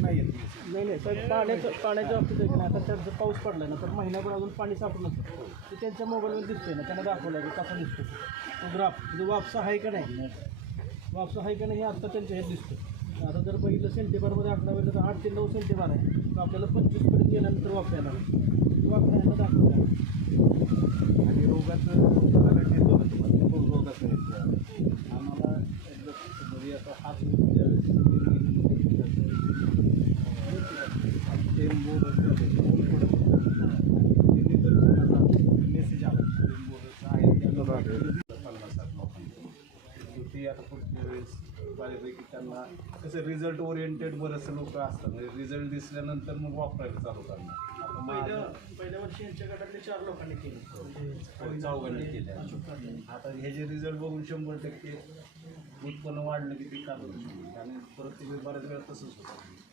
नाही. नाही तर पाण्याचं पाण्याच्या बाबतीत आहे आता त्यांचं पाऊस पडला ना, तर महिनाभर अजून पाणी साठून असतं ते त्यांच्या ना, त्यांना दाखवलं की कसा तो ग्राफ जो वापसा आहे का नाही? वापसा आहे का नाही हे आत्ता त्यांच्या हे दिसतं. आता जर बघितलं सेंटीबारमध्ये आकडा बघितलं तर आठ ते नऊ सेंटीबार आहे. तर आपल्याला पंचवीसपर्यंत गेल्यानंतर वापसा येणार वापसा यांना दाखवलं आणि रोगाचं ना तो रोगाचं आम्हाला आता हात मेसेज आला. ते आता पुढच्या वेळेस बऱ्यापैकी त्यांना कसं रिझल्ट ओरिएंटेड बरेचसे लोक असतात. म्हणजे रिझल्ट दिसल्यानंतर मग वापरायला चालू करणार. आता पहिल्या माझं पहिल्या वर्षी यांच्या गटातले चार लोकांनी केलं. म्हणजे चौघांनी केल्या आता हे जे रिझल्ट बघून शंभर टक्के उत्पन्न वाढलं की ते काढू आणि परत ते बऱ्याच वेळा तसंच होतं.